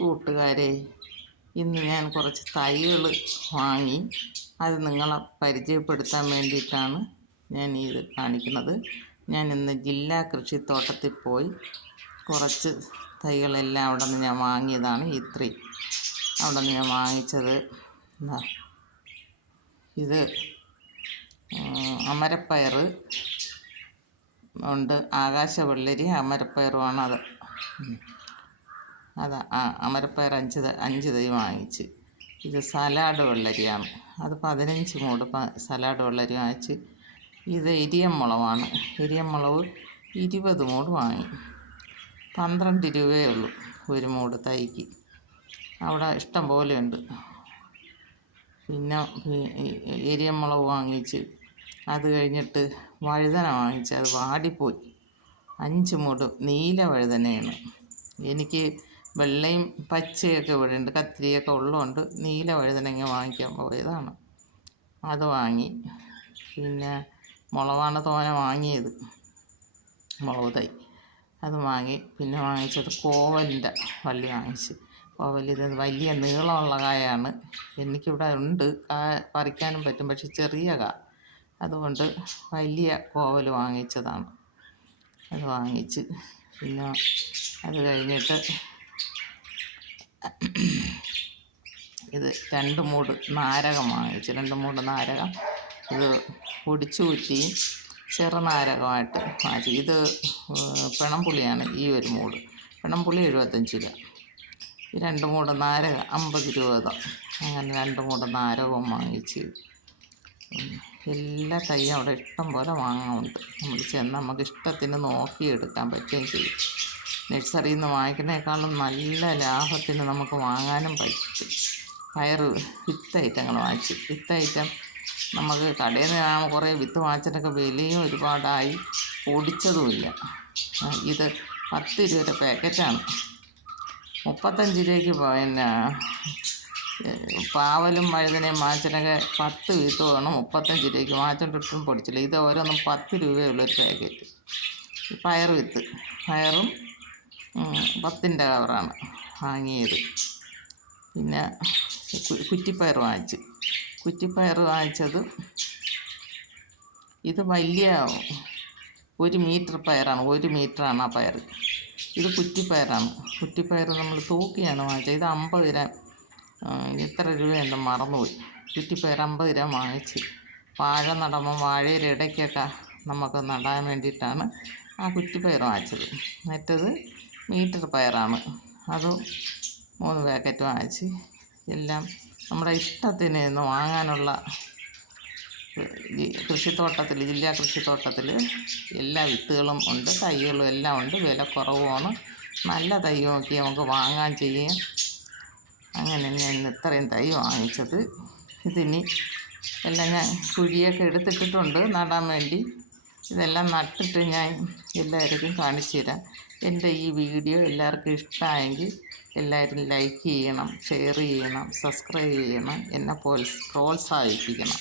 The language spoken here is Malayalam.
കൂട്ടുകാരെ ഇന്ന് ഞാൻ കുറച്ച് തൈകൾ വാങ്ങി അത് നിങ്ങളെ പരിചയപ്പെടുത്താൻ വേണ്ടിയിട്ടാണ് ഞാൻ ഇത് കാണിക്കുന്നത്. ഞാൻ ഇന്ന് ജില്ലാ കൃഷിത്തോട്ടത്തിൽ പോയി കുറച്ച് തൈകളെല്ലാം അവിടെ നിന്ന് ഞാൻ വാങ്ങിയതാണ്. ഇത്രി അവിടെ നിന്ന് ഞാൻ വാങ്ങിച്ചത് എന്താ ഇത് അമരപ്പയർ ഉണ്ട്. ആകാശവെള്ളരി അമരപ്പയറുമാണ് അത്. അത് അമരപ്പയർ അഞ്ച് അഞ്ച് തൈ വാങ്ങിച്ച് ഇത് സലാഡ് വെള്ളരിയാണ്. അത് പതിനഞ്ച് മൂട് സലാഡ് വെള്ളരി വാങ്ങിച്ച് ഇത് എരിയം മുളവാണ് എരിയം മുളവ് ഇരുപത് മൂട് വാങ്ങി. പന്ത്രണ്ട് രൂപയേ ഉള്ളൂ ഒരു മൂട് തൈക്ക്. അവിടെ ഇഷ്ടം പോലെ ഉണ്ട്. പിന്നെ ഈ- ഈ എരിയം മുളക് വാങ്ങിച്ച് അത് കഴിഞ്ഞിട്ട് വഴുതന വാങ്ങിച്ച് അത് വാടിപ്പോയി. അഞ്ച് മൂട് നീല വഴുതനയാണ്. എനിക്ക് വെള്ളയും പച്ചയൊക്കെ ഇവിടെയുണ്ട്. കത്തിരിയൊക്കെ ഉള്ളതുകൊണ്ട് നീല വഴുതനങ്ങ വാങ്ങിക്കാൻ പോയതാണ്. അത് വാങ്ങി. പിന്നെ മുളകാണ് തോന വാങ്ങിയത്. മുളക് തൈ. അത് വാങ്ങി. പിന്നെ വാങ്ങിച്ചത് കോവലിന്റെ വള്ളി വാങ്ങിച്ച്. കോവൽ ഇത് വലിയ നീളമുള്ള കായാണ്. എനിക്കിവിടെ ഉണ്ട്. കാ പറിക്കാനും പറ്റും. പക്ഷെ ചെറിയ കാ. അതുകൊണ്ട് വലിയ കോവൽ വാങ്ങിച്ചതാണ്. അത് വാങ്ങിച്ച്. പിന്നെ അത് കഴിഞ്ഞിട്ട് ഇത് രണ്ട് മൂട് നാരകമാണ്. ഇച്ചിരി രണ്ട് മൂട് നാരകം. ഇത് പൊടിച്ചു കുറ്റിയും ചെറുനാരകമായിട്ട് മാറ്റി. ഇത് പിണംപുളിയാണ് ഈ ഒരു മൂട്. പിണംപുളി എഴുപത്തഞ്ച് രൂപ. ഈ രണ്ട് മൂട് നാരക അമ്പത് രൂപ. അങ്ങനെ രണ്ട് മൂട് നാരകവും വാങ്ങിച്ച്. എല്ലാ തൈയും അവിടെ ഇഷ്ടം പോലെ വാങ്ങാനുണ്ട് നമ്മൾ ചെന്ന് നമുക്ക് ഇഷ്ടത്തിന് നോക്കിയെടുക്കാൻ പറ്റുകയും ചെയ്യും. നഴ്സറിയിൽ നിന്ന് വാങ്ങിക്കുന്നതിനേക്കാളും നല്ല ലാഭത്തിന് നമുക്ക് വാങ്ങാനും പറ്റും. പയർ വിത്ത് ഐറ്റങ്ങൾ വാങ്ങിച്ച്. വിത്ത് ഐറ്റം നമുക്ക് കടയിൽ നിന്ന് കുറേ വിത്ത് വാങ്ങിച്ചിട്ടൊക്കെ വിലയും ഒരുപാടായി. പൊടിച്ചതുമില്ല. ഇത് പത്ത് രൂപയുടെ പാക്കറ്റാണ്. മുപ്പത്തഞ്ച് രൂപയ്ക്ക് പിന്നെ പാവലും വഴുതനയും വാങ്ങിച്ചിട്ടൊക്കെ പത്ത് വീത്ത് വേണം. മുപ്പത്തഞ്ച് രൂപയ്ക്ക് വാങ്ങിച്ചിട്ടൊട്ടും പൊടിച്ചില്ല. ഇത് ഓരോന്നും പത്ത് രൂപയുള്ളൊരു പാക്കറ്റ്. പയർ വിത്ത്. പയറും പത്തിന്റെ കവറാണ് വാങ്ങിയത്. പിന്നെ കുറ്റിപ്പയർ വാങ്ങിച്ചു. കുറ്റിപ്പയർ വാങ്ങിച്ചത് ഇത് വലിയ ഒരു മീറ്റർ പയറാണ്. ഒരു മീറ്ററാണ് ആ പയർ. ഇത് കുറ്റിപ്പയറാണ്. കുറ്റിപ്പയർ നമ്മൾ തൂക്കിയാണ് വാങ്ങിച്ചത്. ഇത് അമ്പത് ഗ്രാം ഇത്ര എത്ര രൂപയുണ്ട് മറന്നുപോയി. കുറ്റിപ്പയർ അമ്പത് ഗ്രാം വാങ്ങിച്ച് വാഴ നടുമ്പോൾ വാഴയുടെ ഇടയ്ക്കൊക്കെ നമുക്ക് നടാൻ വേണ്ടിയിട്ടാണ് ആ കുറ്റിപ്പയർ വാങ്ങിച്ചത്. മറ്റത് മീറ്റർ പയറാണ്. അതും മൂന്ന് പാക്കറ്റ് വാങ്ങിച്ച് എല്ലാം നമ്മുടെ ഇഷ്ടത്തിന് ഇന്ന് വാങ്ങാനുള്ള കൃഷിത്തോട്ടത്തിൽ ജില്ലാ കൃഷിത്തോട്ടത്തിൽ എല്ലാ വിത്തുകളും ഉണ്ട് തൈകളും എല്ലാം ഉണ്ട്. വില കുറവുമാണ് നല്ല തൈ നോക്കി നമുക്ക് വാങ്ങാൻ ചെയ്യാം. അങ്ങനെ ഞാൻ ഇത്രയും തൈ വാങ്ങിച്ചത്. ഇതിനി എല്ലാം ഞാൻ കുഴിയൊക്കെ എടുത്തിട്ടിട്ടുണ്ട്. നടാൻ വേണ്ടി ഇതെല്ലാം നട്ടിട്ട് ഞാൻ എല്ലാവർക്കും കാണിച്ചു തരാം. എന്റെ ഈ വീഡിയോ എല്ലാവർക്കും ഇഷ്ടമായെങ്കിൽ എല്ലാവരും ലൈക്ക് ചെയ്യണം ഷെയർ ചെയ്യണം സബ്സ്ക്രൈബ് ചെയ്യണം എന്നെ പ്രോത്സാഹിപ്പിക്കണം.